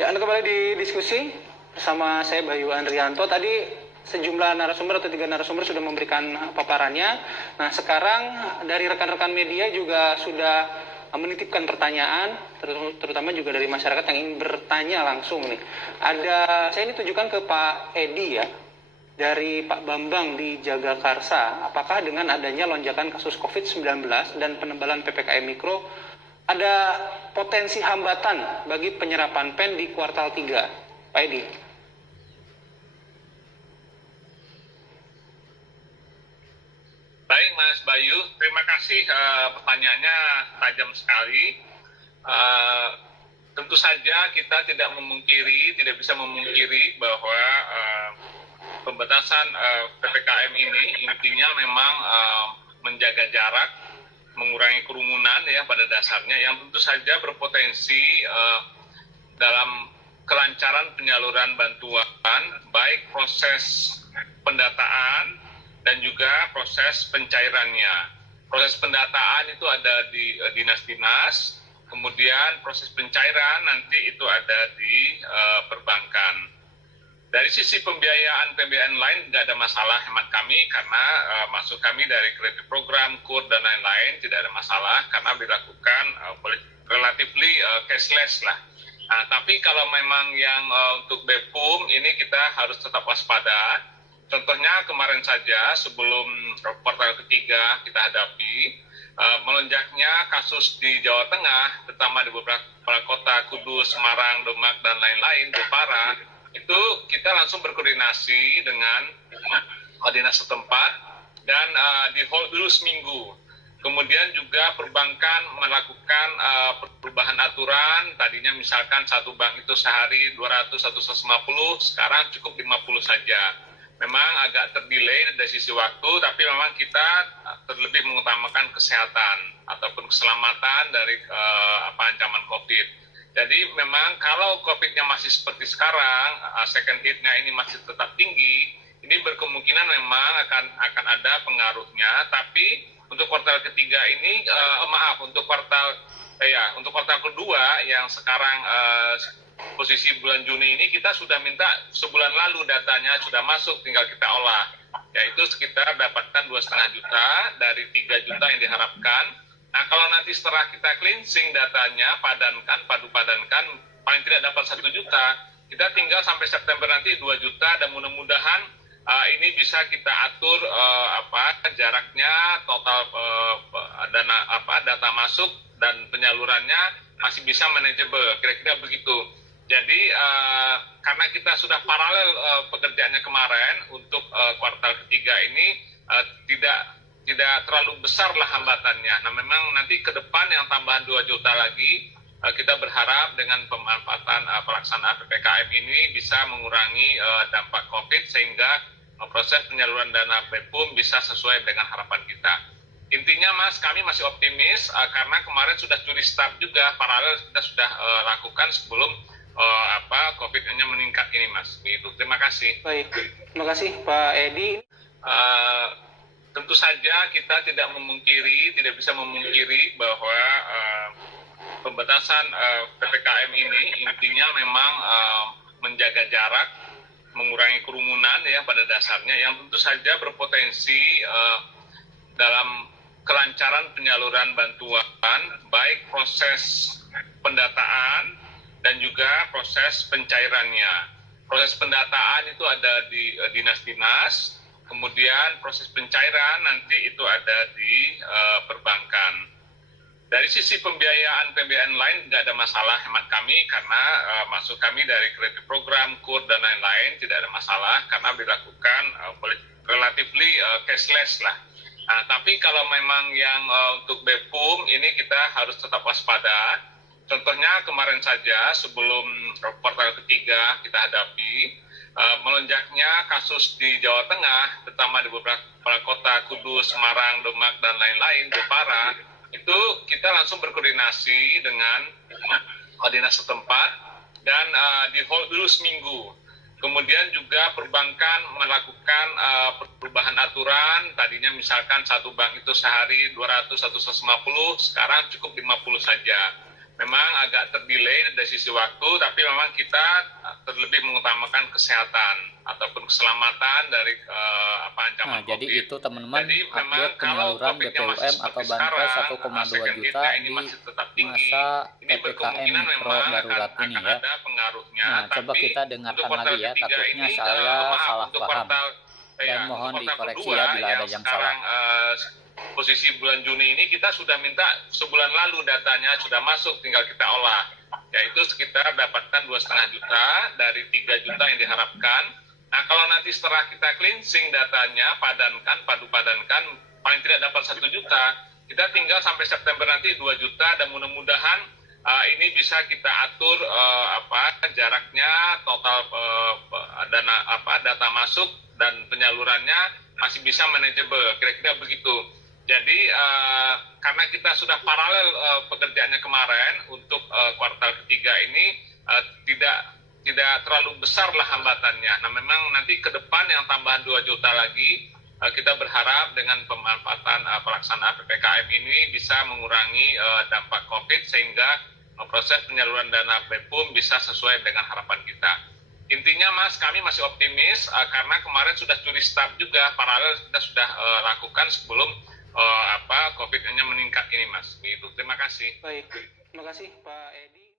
Ya, Anda kembali di diskusi bersama saya Bayu Andrianto. Tadi sejumlah narasumber atau 3 narasumber sudah memberikan paparannya. Nah, sekarang dari rekan-rekan media juga sudah menitipkan pertanyaan, terutama juga dari masyarakat yang ingin bertanya langsung nih. Saya ini tunjukkan ke Pak Edi ya, dari Pak Bambang di Jagakarsa. Apakah dengan adanya lonjakan kasus COVID-19 dan penebalan PPKM Mikro ada potensi hambatan bagi penyerapan PEN di kuartal 3, Pak Edi? Baik Mas Bayu, terima kasih pertanyaannya tajam sekali. Tentu saja kita tidak bisa memungkiri bahwa pembatasan PPKM ini intinya memang menjaga jarak, mengurangi kerumunan ya pada dasarnya, yang tentu saja berpotensi dalam kelancaran penyaluran bantuan, baik proses pendataan dan juga proses pencairannya. Proses pendataan itu ada di dinas-dinas, kemudian proses pencairan nanti itu ada di perbankan. Dari sisi pembiayaan lain nggak ada masalah hemat kami, karena maksud kami dari kredit program, KUR, dan lain-lain tidak ada masalah karena dilakukan relatively cashless lah. Nah, tapi kalau memang yang untuk BPUM ini kita harus tetap waspada. Contohnya kemarin saja sebelum kuartal ketiga kita hadapi melonjaknya kasus di Jawa Tengah, terutama di beberapa kota Kudus, Semarang, Demak, dan lain-lain, Jepara, itu kita langsung berkoordinasi dengan dinas setempat dan di hold dulu seminggu. Kemudian juga perbankan melakukan perubahan aturan, tadinya misalkan satu bank itu sehari 200 atau 150, sekarang cukup 50 saja. Memang agak terdelay dari sisi waktu, tapi memang kita terlebih mengutamakan kesehatan ataupun keselamatan dari ancaman COVID. Jadi memang kalau COVID-nya masih seperti sekarang, second hit-nya ini masih tetap tinggi, ini berkemungkinan memang akan ada pengaruhnya. Tapi untuk kuartal ketiga ini, untuk kuartal kedua yang sekarang posisi bulan Juni ini kita sudah minta sebulan lalu datanya sudah masuk, tinggal kita olah, yaitu sekitar dapatkan 2,5 juta dari 3 juta yang diharapkan. Nah, kalau nanti setelah kita cleansing datanya, padu padankan, paling tidak dapat 1 juta, kita tinggal sampai September nanti 2 juta, dan mudah-mudahan ini bisa kita atur jaraknya, total data masuk dan penyalurannya masih bisa manageable, kira-kira begitu. Jadi karena kita sudah paralel pekerjaannya kemarin, untuk kuartal ketiga ini tidak terlalu besar lah hambatannya. Nah, memang nanti ke depan yang tambahan 2 juta lagi, kita berharap dengan pemanfaatan pelaksanaan PPKM ini bisa mengurangi dampak COVID, sehingga proses penyaluran dana BPUM bisa sesuai dengan harapan kita. Intinya Mas, kami masih optimis karena kemarin sudah curi start juga, paralel kita sudah lakukan sebelum COVID-nya meningkat ini Mas. Begitu. Terima kasih. Baik, terima kasih Pak Edi. Tentu saja kita tidak bisa memungkiri bahwa pembatasan PPKM ini intinya memang menjaga jarak, mengurangi kerumunan ya pada dasarnya, yang tentu saja berpotensi dalam kelancaran penyaluran bantuan, baik proses pendataan dan juga proses pencairannya. Proses pendataan itu ada di dinas-dinas, kemudian proses pencairan nanti itu ada di perbankan. Dari sisi pembiayaan lain nggak ada masalah hemat kami, karena maksud kami dari kredit program, KUR, dan lain-lain tidak ada masalah karena dilakukan relatively cashless lah. Nah, tapi kalau memang yang untuk BPUM ini kita harus tetap waspada. Contohnya kemarin saja sebelum kuartal ketiga kita hadapi melonjaknya kasus di Jawa Tengah, terutama di beberapa kota Kudus, Semarang, Demak, dan lain-lain, Jepara, itu kita langsung berkoordinasi dengan dinas setempat dan di hold dulu seminggu. Kemudian juga perbankan melakukan perubahan aturan, tadinya misalkan satu bank itu sehari 200 atau 150, sekarang cukup 50 saja. memang agak terdelay dari sisi waktu, tapi memang kita terlebih mengutamakan kesehatan ataupun keselamatan dari ancaman Nah, jadi COVID. itu teman-teman Jadi memang update penyaluran COVID-nya masih BPUM seperti atau banpres sekarang, 1,2 second juta hit-nya ini di masih tetap tinggi. masa Ini PPKM berkemungkinan Mikro memang Darurat akan ini ya. ada pengaruhnya. Nah, Tapi coba kita untuk dengarkan kuartal lagi ya, ketiga takutnya ini, saya salah untuk paham. kuartal Dan mohon untuk kuartal dikoreksi kedua ya bila ada yang sekarang, posisi bulan Juni ini kita sudah minta sebulan lalu datanya sudah masuk, tinggal kita olah, yaitu sekitar dapatkan 2,5 juta dari 3 juta yang diharapkan. Nah, kalau nanti setelah kita cleansing datanya, padu padankan, paling tidak dapat 1 juta, kita tinggal sampai September nanti 2 juta, dan mudah-mudahan ini bisa kita atur jaraknya, total data masuk dan penyalurannya masih bisa manageable, kira-kira begitu. Jadi karena kita sudah paralel pekerjaannya kemarin untuk kuartal ketiga ini tidak terlalu besar lah hambatannya. Nah, memang nanti ke depan yang tambahan 2 juta lagi, kita berharap dengan pemanfaatan pelaksanaan PPKM ini bisa mengurangi dampak COVID sehingga proses penyaluran dana BPUM bisa sesuai dengan harapan kita. Intinya Mas, kami masih optimis karena kemarin sudah curi start juga, paralel kita sudah lakukan sebelum COVID-nya meningkat ini Mas. Gitu. Terima kasih. Baik, terima kasih Pak Edi.